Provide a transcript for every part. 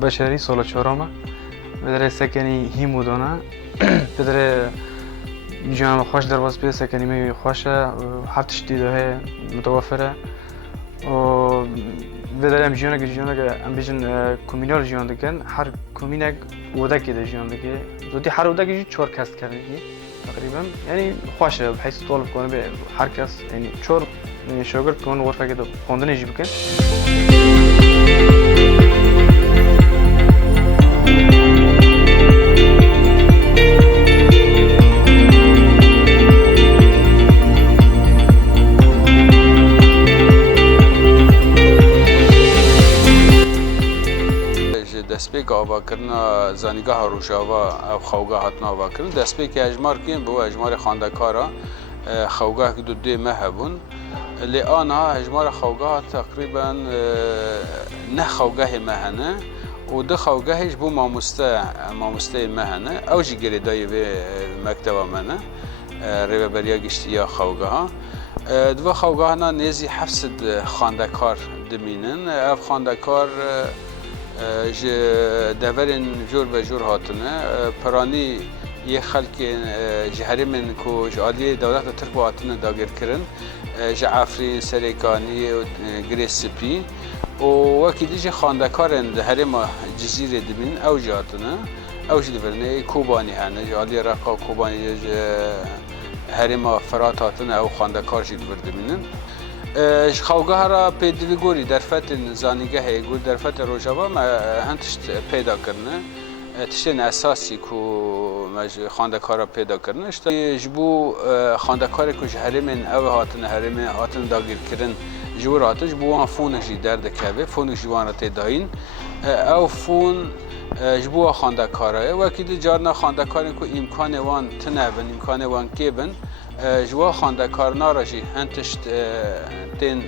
بشری سال چهارمه بدره سکنی هیمودانه بدره جان خوش در واسه به سکنی می خوشه هفتش دیده متوفره و بدره ام جیانه که ام بیشتر کمیونال جیان دکن هر کمینک ودکی ده جیان دکی زودی هر ودکی چهار کست کردی تقریبا یعنی خوشه بحيث طالب کنه به هر کس یعنی چهار شاگرد کنه غرفه که خواندن جی بکن دەستپێک ئاواکردنا زانیگەها ڕۆژاوا ئەو خەوگا هاتنا ئاواکردن دەستپێکی هەژمارکردین بۆ هەژماری خواندەکارە خەوگاهێکی دوو دێمە هەبوون لێ ئانا هەژمارە خەوگا تقریبا نە خەوگاهێ مە هەنە و دە خەوگاهێش بۆ مامۆستای مە هەنە ئەوژی گرێدایە بێ مەکتەبە منە ڕێبەبەریە گشتیە خەوگاها دووە خەوگاهنا نێزی حەفسد خواندەکار دمینن ئەو خواندەکار ji deverên jor ve jor hatine piranî yê xelkên ji herêmên ku ji aliyê dewleta Tirk hatine dagirkirin ji Efrîn, Serêkanî, Girê Spî û wekî dî jî xwandekarên di herêma Cizîrê dibînin ew jî hatine ew jî divirinê Kobanî hene ji aliyê Reqa Kobanî ji herêma Firat hatine ew xwandekar jî divir dibînin خەوگاها را پێدوی گۆری دەرفەتên زانیگەهەیە گوت دەرفەتە ڕۆژاوا هەند تشت پێداکردنە تشتên ئەساسی ku me ji xwandekara pêdakirine ji bo xwandekarê ku ji herêmên ew hatine herêmê hatine dagirkirin ji wir hatin ji bo wan fonek jî derdikeve fonek jî wan re tê dayîn ew fon ji bo wa xwandekara ye wekî di carna xwandekarên ku îmkanê wan tune bin îmkanê wan kêbin ji wa xwandekarina re jî hin tişt tên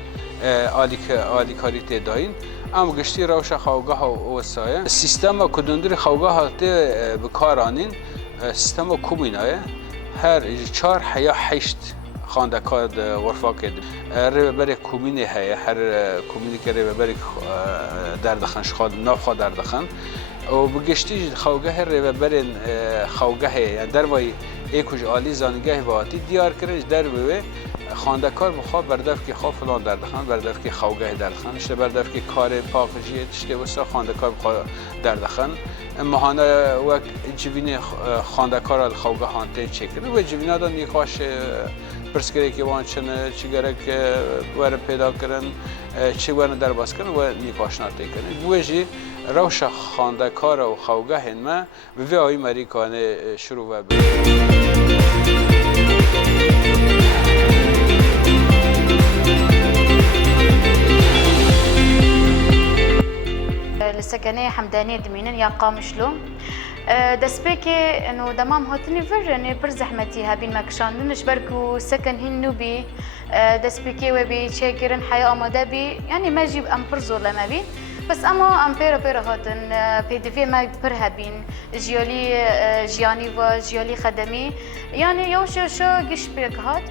alîkarî tê dayîn em giştî rewşa xewgaha wisa ye sîstema ku dundirê xewgaha tê bikaranîn sîstema komîna ye her ji çar heya heşt xwandekar di xurfakê dibin rêveberê komînê heye her komîneke rêveberê derdixin ji navxwe derdixin û bi giştî ji xewgehê rêveberên xewgehê yani dervayî ê ku ji alî zanîngehê hatî diyar kirin ji dervê wê xwandekar bixwe berdevkê xwe filan derdixin berdevkê xewgehê derdixin işte berdevkê karê paqijiyê tiştê wisa xwandekar bixwe derdixin mehane wek civînê xwandekara li xewgehan tê çêkirin wê civîna da nîqaş pirsgirêkê wan çi ne çi gerek were pêda kirin çi were derbas kirin we nîqaşina tê kirin wê jî rewşa xwandekara û xewgehên me bi vê ayî Amerîkanê şirû vebe السكنية حمدانية دمينن يا قامشلو دەستپێکێ دەمام هاتنی ڤر پڕ زەحمەتی هەبین مەکشاندنش بەرگ و سەکەن هین نوبی دەستپێکێ وێبی چێگیرن حیا ئامادە بی یعنی مەژی ئەم پڕ زۆر لەمەبی بەس ئەمە ئەم پێرە هاتن پێدڤێ مە پڕ هەبین ژیالی ژیانی و ژیالی خەدەمی یعنی یەو شێ گشت پێک هات